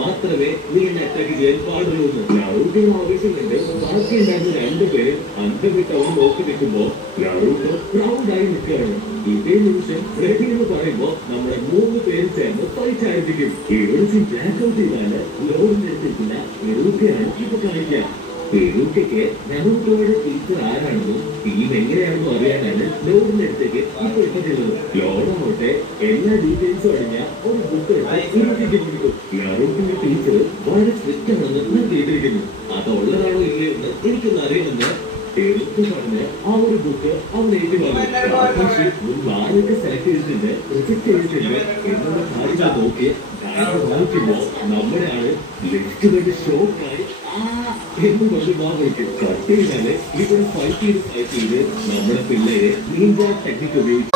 മാത്രമേ നീ എന്നെ അറ്റാക്ക് ചെയ്യാൻ പാടുള്ളൂ. നറൂട്ടോയുടെ ആവശ്യമുണ്ട്. ബാക്കിയുണ്ടായിരുന്ന രണ്ടുപേരും അന്തവിട്ട് അവൻ നോക്കി നിൽക്കുമ്പോ നറൂട്ടോ പ്രൗഡായി നിൽക്കുകയാണ്. ഇതേ നിമിഷം റെഡി എന്ന് പറയുമ്പോ നമ്മുടെ 3 പേര് ചേർന്ന് ഫൈറ്റ് ആരംഭിക്കും. ഇവിടെ ബ്ലാക്ക് ഔട്ട് ചെയ്താണ് ലോറിന്റെ അടുത്തിരിക്കുന്ന നെറൂക്കയാണ് ഇപ്പൊ കാണിക്കുക. പെരൂക്കയ്ക്ക് നറൂട്ടോയുടെ ടീച്ചർ ആരാണെന്നും ടീം എങ്ങനെയാണെന്നും അറിയാനാണ് ലോറിന്റെ അടുത്തേക്ക് ഇപ്പൊ എത്തുന്നത്. ലോറാവട്ടെ എല്ലാ ഡീറ്റെയിൽസും അടങ്ങിയ ഒരു ബുക്ക് കൊടുക്കും. നറൂട്ടോയുടെ ടീച്ചർ വളരെ സ്ട്രിക്റ്റ് ആണെന്ന് ഞാൻ കേട്ടിരിക്കുന്നു. അതുള്ളതാണോ ഇല്ലയോ എന്ന് എനിക്കൊന്ന് അറിയുമെന്ന് പെരൂക്ക് പറഞ്ഞ് ആ ഒരു ബുക്ക് അവൻ ഏറ്റുവാങ്ങും. ആരൊക്കെ സെലക്ട് ചെയ്തിട്ടുണ്ട്, റിജക്ട് ചെയ്തിട്ടുണ്ട് എന്നുള്ള കാര്യങ്ങൾ നോക്കി നോക്കുമ്പോ നമ്മുടെ ആള് ലെഫ്റ്റ് കണ്ട് ഷോക്കായി എന്ന് പറഞ്ഞ് വിളിക്കും. കട്ട് ചെയ്താല് ഇവിടെ ഫൈറ്റ് ചെയ്ത് നമ്മുടെ പിള്ളേരെ നീന്താ ടെക്നിക്ക് ഉപയോഗിച്ച്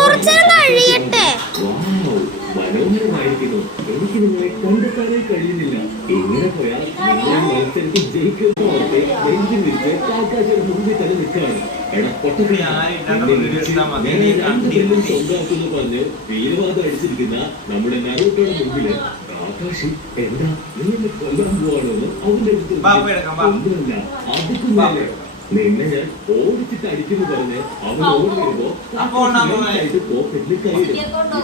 മനോഹരമായിരിക്കുന്നു. എനിക്ക് നിങ്ങളെ കണ്ടെത്താനേ കഴിയുന്നില്ല. എങ്ങനെ പോയാൽ നിങ്ങൾ മത്സരത്തിൽ ജയിക്കുന്ന ഓർത്തെ നെഞ്ചിൽ വിരിച്ച് കാക്കാശയുടെ മുമ്പിൽ തന്നെ നിൽക്കുകയാണ്. എടാ പൊട്ടത്തിൽ സ്വന്തമാക്കുന്നു പറഞ്ഞ് വീരവാദം അടിച്ചിരിക്കുന്ന നമ്മുടെ നറൂട്ടോയുടെ മുമ്പില് ആകാശം എന്താ നീ എന്നെ കൊല്ലാൻ പോവാണോന്ന് അവന്റെ അടുത്ത് ഒന്നുമല്ല അതൊക്കെ മേലെ നിന്നെ ഞാൻ ഓടിച്ചിട്ട് അടിക്കുന്നു പറഞ്ഞ് അവൻ ഓടി വരുമ്പോ പോക്കറ്റിൽ കൈയിടും.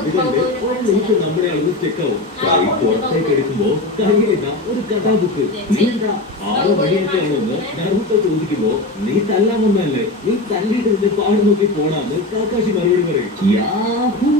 ഇത് കണ്ട് നമ്മുടെ അളവ് ചെക്കാവും. കൈ പുറത്തേക്ക് എടുക്കുമ്പോ കയ്യിലില്ല ഒരു കഥാബുക്ക്. നീ എന്താ ആള് വഴിയൊക്കെയാണോന്ന് നറൂട്ടോ ചോദിക്കുമ്പോ നീ തല്ലാമെന്നല്ലേ, നീ തല്ലിട്ട് നിന്റെ പാട് നോക്കി പോടാന്ന് കാക്കാശി മറുപടി പറയും. യാഹൂ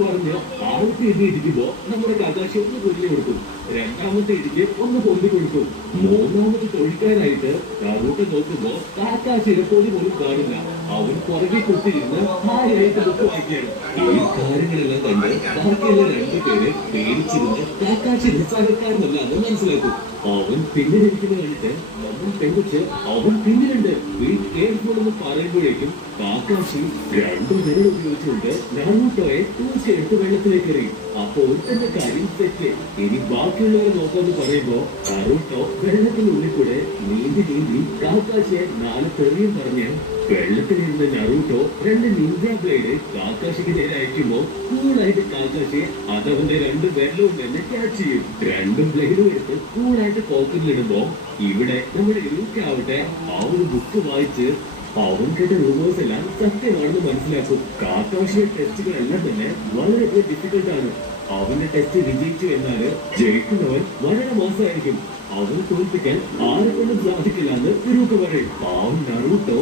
പറഞ്ഞ് ആദ്യത്തെ ഇടി ഇടിക്കുമ്പോ നമ്മുടെ കാക്കാശി ഒന്ന് കൊല്ലി കൊടുക്കും. രണ്ടാമത്തെ ഇടിക്ക് ഒന്ന് കൊല്ലി കൊടുക്കും. മൂന്നാമത് തൊഴിക്കാനായിട്ട് നറൂട്ടോ നോക്കുമ്പോ കാക്കാശിയുടെ പൊടി പോലും കാണില്ല. അവൻ പുറകെ കുത്തിയിരുന്ന് ഭാര്യയായിട്ട് ബുക്ക് വായിക്കുകയാണ്. ഈ കാര്യങ്ങളെല്ലാം കണ്ട് ബാക്കിയുള്ള 2 പേര് പേടിച്ചിരുന്ന് കാക്കാശി നിസ്സാരക്കാരനല്ല എന്ന് മനസ്സിലാക്കും. അവൻ പിന്നിലിരിക്കുന്ന കണ്ടിട്ട് നമ്മൾ പെൺകുച്ച് അവൻ പിന്നിലുണ്ട് കേൾക്കണമെന്ന് പറയുമ്പോഴേക്കും കാക്കാശി 2 വിരൽ ഉപയോഗിച്ചുകൊണ്ട് നറൂട്ടോയെ തീർച്ചയായിട്ട് വെള്ളത്തിലേക്ക് എറിയും. അപ്പോൾ തന്നെ കാര്യം തെറ്റ്. ഇനി ബാക്കിയുള്ളവരെ നോക്കാന്ന് പറയുമ്പോ നറൂട്ടോ വെള്ളത്തിനുള്ളിൽ കൂടെ നീന്തി കാക്കാശിയെ 4 തെറിയും പറഞ്ഞ് വെള്ളത്തിലിരുന്ന നറൂട്ടോ 2 നിഞ്ച ബ്ലേഡ് കാക്കാശിക്ക് നേരെ അയക്കുമ്പോ കൂളായിട്ട് കാക്കാശിയെ അതവന്റെ 2 വിരലും തന്നെ ക്യാച്ച് ചെയ്യും. 2 ബ്ലേഡും എടുത്ത് കൂളായിട്ട് പോക്കറ്റിലിടുമ്പോ ഇവിടെ നമ്മുടെ ആവട്ടെ ആ ഒരു ബുക്ക് വായിച്ച് അവൻ കേട്ട റൂമേഴ്സ് എല്ലാം സത്യമാണെന്ന് മനസ്സിലാക്കും. കാക്കാശിയുടെ ടെസ്റ്റുകളെല്ലാം തന്നെ വളരെ ഡിഫിക്കൽട്ടാണ്. അവന്റെ ടെസ്റ്റ് വിജയിച്ചു എന്നാല് ജയിക്കുന്നവൻ വളരെ മോശമായിരിക്കും. അവനെ തോൽപ്പിക്കാൻ ആരെക്കൊണ്ടും സാധിക്കില്ല എന്ന് പെരൂക്ക പറയും. ആ നറൂട്ടോ